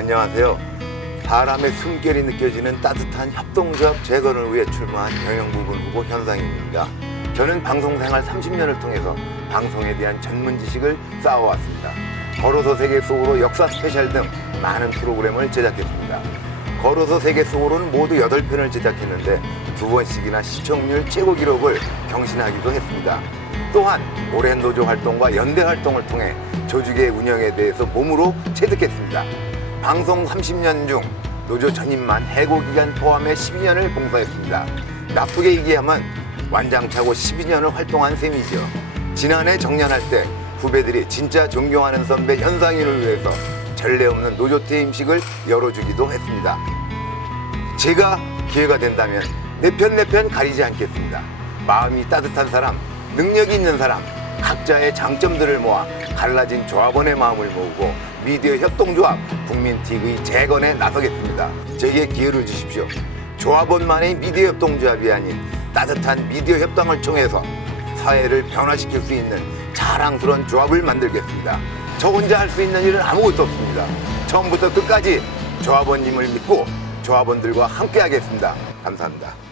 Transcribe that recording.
안녕하세요. 바람의 숨결이 느껴지는 따뜻한 협동조합 재건을 위해 출마한 경영부분 후보 현상입니다. 저는 방송 생활 30년을 통해서 방송에 대한 전문 지식을 쌓아왔습니다. 걸어서 세계 속으로 역사 스페셜 등 많은 프로그램을 제작했습니다. 걸어서 세계 속으로는 모두 8편을 제작했는데 두 번씩이나 시청률 최고 기록을 경신하기도 했습니다. 또한 오랜 노조 활동과 연대 활동을 통해 조직의 운영에 대해서 몸으로 체득했습니다. 방송 30년 중 노조 전임만 해고 기간 포함해 12년을 봉사했습니다. 나쁘게 얘기하면 완장차고 12년을 활동한 셈이죠. 지난해 정년할 때 후배들이 진짜 존경하는 선배 현상인을 위해서 전례 없는 노조 퇴임식을 열어주기도 했습니다. 제가 기회가 된다면 내 편 내 편 가리지 않겠습니다. 마음이 따뜻한 사람, 능력이 있는 사람, 각자의 장점들을 모아 갈라진 조합원의 마음을 모으고 미디어 협동조합 국민TV 재건에 나서겠습니다. 제게 기회를 주십시오. 조합원만의 미디어 협동조합이 아닌 따뜻한 미디어 협동을 통해서 사회를 변화시킬 수 있는 자랑스러운 조합을 만들겠습니다. 저 혼자 할 수 있는 일은 아무것도 없습니다. 처음부터 끝까지 조합원님을 믿고 조합원들과 함께 하겠습니다. 감사합니다.